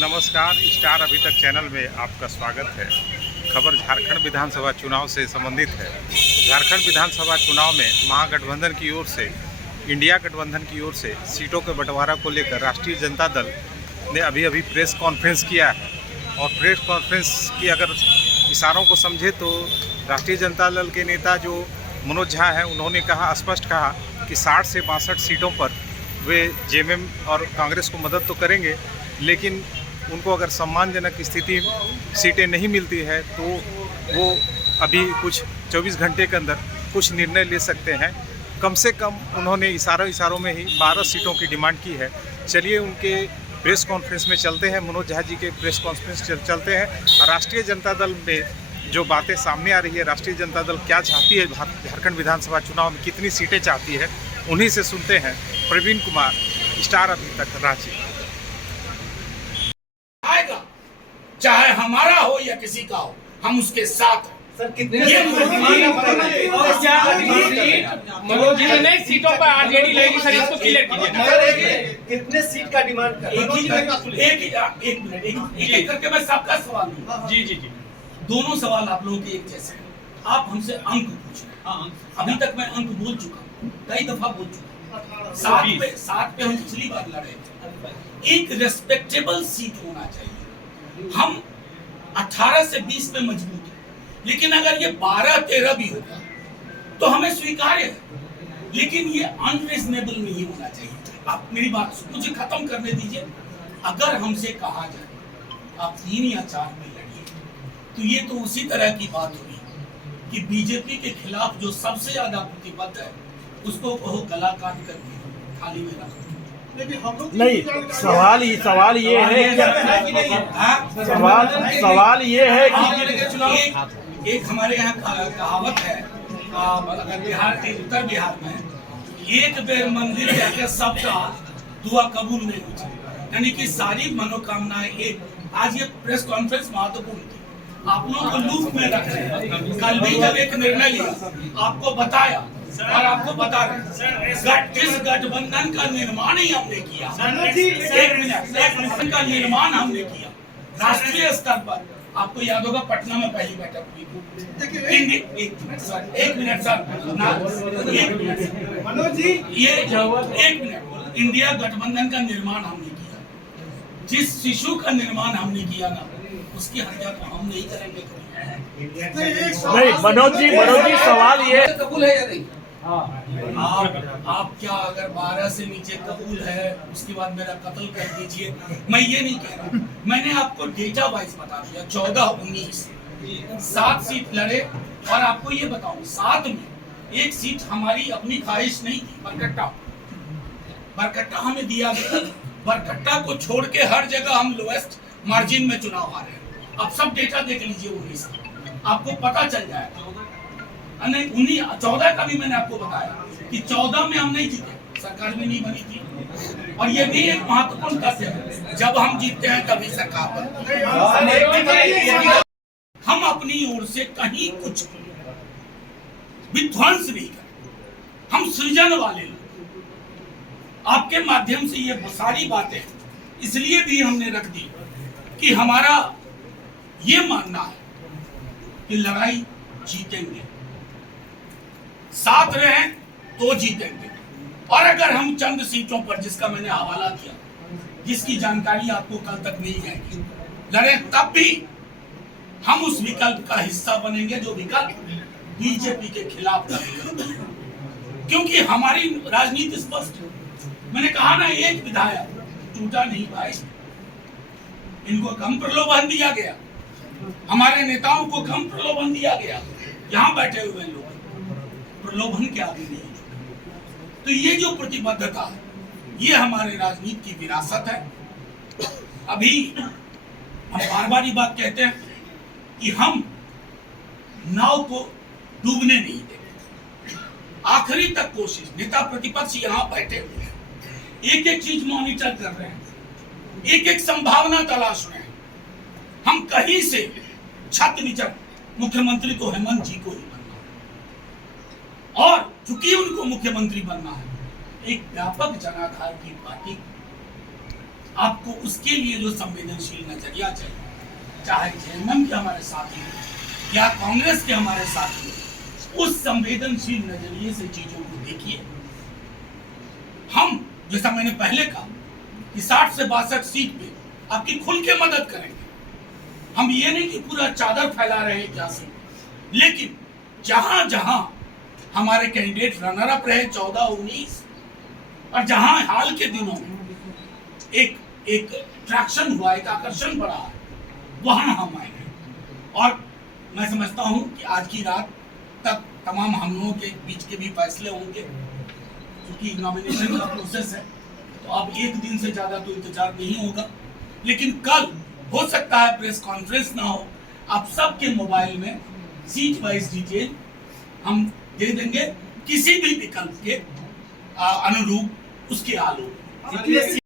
नमस्कार, स्टार अभी तक चैनल में आपका स्वागत है। खबर झारखंड विधानसभा चुनाव से संबंधित है। झारखंड विधानसभा चुनाव में महागठबंधन की ओर से, इंडिया गठबंधन की ओर से सीटों के बंटवारा को लेकर राष्ट्रीय जनता दल ने अभी प्रेस कॉन्फ्रेंस किया है। और प्रेस कॉन्फ्रेंस की अगर इशारों को समझे तो राष्ट्रीय जनता दल के नेता जो मनोज झा हैं, उन्होंने स्पष्ट कहा कि 60 से 62 सीटों पर वे जेएमएम और कांग्रेस को मदद तो करेंगे, लेकिन उनको अगर सम्मानजनक स्थिति सीटें नहीं मिलती है तो वो अभी कुछ 24 घंटे के अंदर कुछ निर्णय ले सकते हैं। कम से कम उन्होंने इशारों में ही 12 सीटों की डिमांड की है। चलिए उनके प्रेस कॉन्फ्रेंस में चलते हैं, मनोज झा जी के प्रेस कॉन्फ्रेंस चलते हैं। राष्ट्रीय जनता दल में जो बातें सामने आ रही है, राष्ट्रीय जनता दल क्या चाहती है, झारखंड विधानसभा चुनाव में कितनी सीटें चाहती है, उन्हीं से सुनते हैं। प्रवीण कुमार, स्टार अभी तक, रांची। चाहे हमारा हो या किसी का हो, हम उसके साथ हैं। सर कितने मनोज जी ने सीटों पर आरजेडी लेगी सर, इसको क्लियर कीजिए। कितने सीट का डिमांड कर रहे हैं? एक मिनट करके मैं सबका सवाल लूंगा। जी। दोनों सवाल आप लोगों के एक जैसे हैं। आप हमसे अंक पूछ रहे हैं। अभी तक मैं अंक बोल चुका हूँ, कई दफा बोल चुका हूँ। 7 पे हम पिछली बार लड़े थे। एक रेस्पेक्टेबल सीट होना चाहिए। हम 18 से 20 पे मजबूत हैं, लेकिन अगर ये 12-13 भी होगा तो हमें स्वीकार्य है, लेकिन ये अनरीजनेबल नहीं होना चाहिए। आप मेरी बात मुझे खत्म करने दीजिए। अगर हमसे कहा जाए आप 3 या 4 में लड़िए, तो ये तो उसी तरह की बात हुई कि बीजेपी के खिलाफ जो सबसे ज्यादा प्रतिबद्ध है उसको कहो गला काट कर थाली में रखो। नहीं, सवाल ये है सवाल ये है कि एक हमारे यहाँ कहावत है, अगर उत्तर बिहार में एक बेर मंदिर जाके सबका दुआ कबूल नहीं होती, यानी कि सारी मनोकामनाएं एक। आज ये प्रेस कॉन्फ्रेंस महत्वपूर्ण थी, आप लोगों को लूप में रख रहे हैं। कल भी जब एक निर्णय लिया आपको बताया और आपको बता रहे, इस गठबंधन का निर्माण ही हमने किया। एक मिनट का निर्माण हमने किया राष्ट्रीय स्तर पर। आपको याद होगा पटना में पहली बैठक हुई। एक मिनट सर, मनोज जी, ये एक मिनट। इंडिया गठबंधन का निर्माण हमने किया। जिस शिशु का निर्माण हमने किया ना, उसकी हत्या तो हम नहीं करेंगे। नहीं मनोज जी सवाल ये कबूल है या नहीं? आप क्या अगर 12 से नीचे कबूल है, उसके बाद मेरा कत्ल कर दीजिए। मैं ये नहीं कह रहा, मैंने आपको डेटा वाइज बता दिया। 14-19 7 सीट लड़े, और आपको ये बताऊं 7 में एक सीट हमारी अपनी ख्वाहिश नहीं थी। बरकट्टा हमें दिया गया। बरकट्टा को छोड़ के हर जगह हम लोएस्ट मार्जिन में चुनाव हारे। अब सब डेटा देख लीजिए 19 का, आपको पता चल जाएगा। 14 का भी मैंने आपको बताया कि 14 में हम नहीं जीते, सरकार भी नहीं बनी थी। और ये भी एक महत्वपूर्ण तथ्य है, जब हम जीतते हैं तभी सरकार बनती है। हम अपनी ओर से कहीं कुछ विध्वंस नहीं करें, हम सृजन वाले लोग। आपके माध्यम से ये सारी बातें इसलिए भी हमने रख दी कि हमारा ये मानना है कि लड़ाई जीतेंगे, साथ रहें तो जीतेंगे। और अगर हम चंद सीटों पर, जिसका मैंने हवाला किया, जिसकी जानकारी आपको कल तक मिल जाएगी, लड़े, तब भी हम उस विकल्प का हिस्सा बनेंगे जो विकल्प बीजेपी के खिलाफ लड़ेगा। क्योंकि हमारी राजनीति स्पष्ट है। मैंने कहा ना, एक विधायक टूटा नहीं भाई, इनको कम प्रलोभन दिया गया, हमारे नेताओं को कम प्रलोभन दिया गया। यहाँ बैठे हुए लोग प्रलोभन के आगे नहीं। तो ये जो प्रतिबद्धता है, ये हमारे राजनीति की विरासत है। अभी हम बार-बार ये बात कहते हैं कि हम नाव को डूबने नहीं देंगे। आखिरी तक कोशिश। नेता प्रतिपक्ष यहाँ बैठे हुए हैं, एक चीज मॉनिटर कर रहे हैं, एक संभावना तलाश रहे हैं। हम कहीं से छत नीचे, मुख्यमंत्री को हेमंत जी को ही बनना है, और चूंकि उनको मुख्यमंत्री बनना है, एक व्यापक जनाधार की पार्टी आपको उसके लिए जो संवेदनशील नजरिया चाहिए, चाहे जेएमएम के हमारे साथी हो या कांग्रेस के हमारे साथी हो, उस संवेदनशील नजरिए से चीजों को देखिए। हम, जैसा मैंने पहले कहा, कि 60 से 62 सीट पे आपकी खुल के मदद करेंगे। हम ये नहीं कि पूरा चादर फैला रहे हैं क्या सीट, लेकिन जहां जहां हमारे कैंडिडेट रनर अप रहे 14, 19 और जहां हाल के दिनों में एक ट्रैक्शन हुआ, एक आकर्षण बढ़ा, वहां हम आएंगे। और मैं समझता हूं कि आज की रात तक तमाम हम लोगों के बीच के भी फैसले होंगे, क्योंकि नॉमिनेशन का प्रोसेस है, तो अब एक दिन से ज्यादा तो इंतजार नहीं होगा। लेकिन कल हो सकता है प्रेस कॉन्फ्रेंस ना हो, आप सबके मोबाइल में सीट वाइज डिटेल हम दे देंगे, किसी भी विकल्प के अनुरूप उसके आलोक।